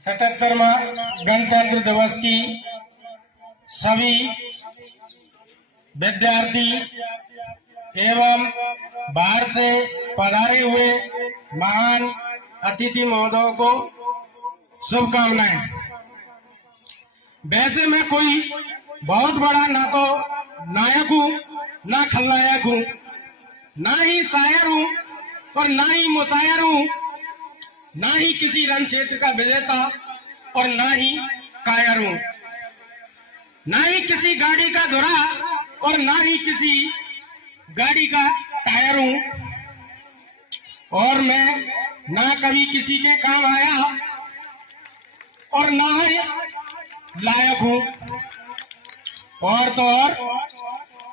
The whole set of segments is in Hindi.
सतहत्तरवां गणतंत्र दिवस की सभी विद्यार्थी एवं बाहर से पधारे हुए महान अतिथि महोदयों को शुभकामनाएं। वैसे मैं कोई बहुत बड़ा ना तो नायक हूँ ना खलनायक हूँ, ना ही शायर हूँ और ना ही मुशायर हूँ, ना ही किसी रण क्षेत्र का विजेता और ना ही कायर हूँ, ना ही किसी गाड़ी का धुरा और ना ही किसी गाड़ी का टायर हूँ, और मैं ना कभी किसी के काम आया और ना ही लायक हूँ। और तो और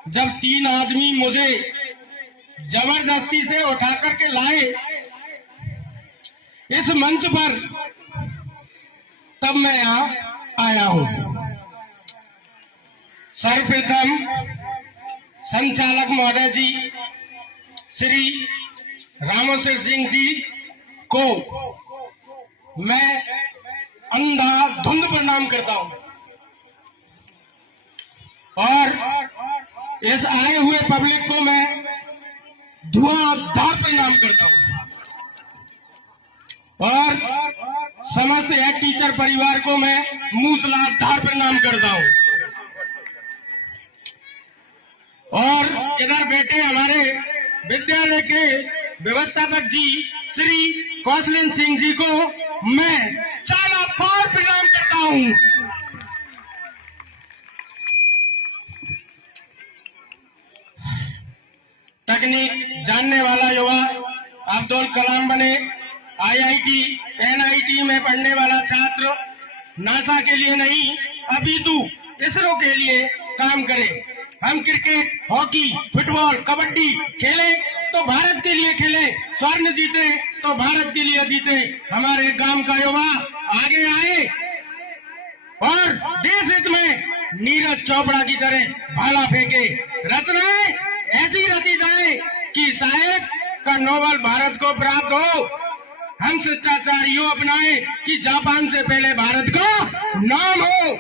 जब 3 आदमी मुझे जबरदस्ती से उठा करके लाए इस मंच पर, तब मैं यहाँ आया हूँ। सर्वप्रथम संचालक महोदय जी श्री रामोसर सिंह जी को मैं अंधाधुंध प्रणाम करता हूँ और इस आए हुए पब्लिक को मैं धुआंधार प्रणाम करता हूँ और समस्त एक टीचर परिवार को मैं मूसलाधार प्रणाम करता हूँ। और इधर बैठे हमारे विद्यालय के व्यवस्थापक जी श्री कौशलेंद्र सिंह जी को मैं चाला फाड़ प्रणाम करता हूँ। तकनीक जानने वाला युवा अब्दुल कलाम बने, आईआईटी एनआईटी में पढ़ने वाला छात्र नासा के लिए नहीं अपितु इसरो के लिए काम करे। हम क्रिकेट, हॉकी, फुटबॉल, कबड्डी खेले तो भारत के लिए खेले, स्वर्ण जीते तो भारत के लिए जीते। हमारे गांव का युवा आगे आए और देश हित में नीरज चोपड़ा की तरह भाला फेंके। रचनाएं ऐसी रची जाए कि साहित्य का नोबेल भारत को प्राप्त हो। हम शिष्टाचार यूं अपनाए कि जापान से पहले भारत का नाम हो।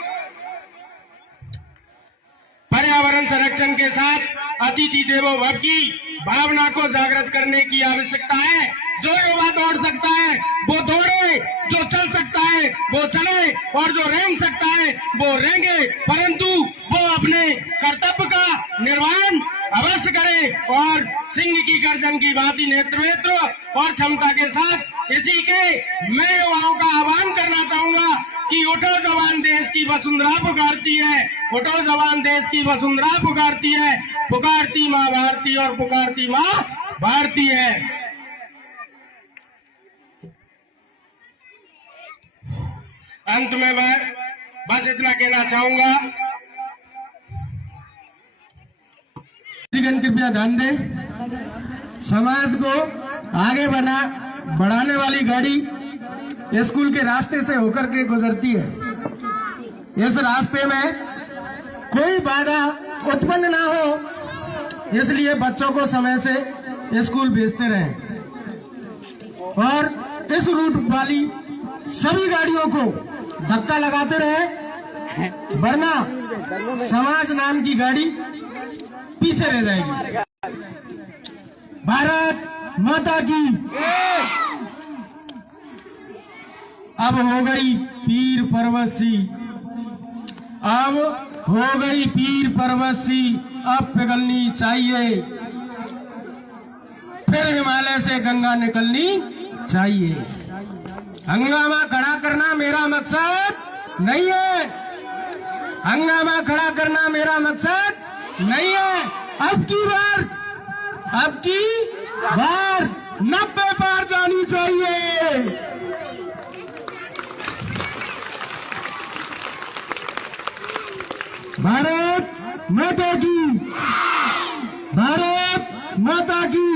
पर्यावरण संरक्षण के साथ अतिथि देवो भव की भावना को जागृत करने की आवश्यकता है। जो युवा दौड़ सकता है वो दौड़े, जो चल सकता है वो चले और जो रेंग सकता है वो रेंगे, परंतु वो अपने कर्तव्य का निर्वहन अवश्य करे और सिंह की गर्जन की भांति नेतृत्व और क्षमता के साथ इसी के मैं युवाओं का आह्वान करना चाहूंगा कि उठो जवान, देश की वसुंधरा पुकारती है। उठो जवान, देश की वसुंधरा पुकारती है। पुकारती माँ भारती और पुकारती माँ भारती है। अंत में मैं बस इतना कहना चाहूंगा, कृपया ध्यान दें। समाज को आगे बढ़ाने वाली गाड़ी स्कूल के रास्ते से होकर के गुजरती है। इस रास्ते में कोई बाधा उत्पन्न ना हो, इसलिए बच्चों को समय से स्कूल भेजते रहें और इस रूट वाली सभी गाड़ियों को धक्का लगाते रहे, वरना समाज नाम की गाड़ी पीछे रह जाएगी। भारत माता की। अब हो गई पीर परवसी, अब हो गई पीर परवसी, अब पिघलनी चाहिए, फिर हिमालय से गंगा निकलनी चाहिए। हंगामा खड़ा करना मेरा मकसद नहीं है, हंगामा खड़ा करना मेरा मकसद नहीं है। अब की बार 90 पार जानी चाहिए। भारत माता की, भारत माता की।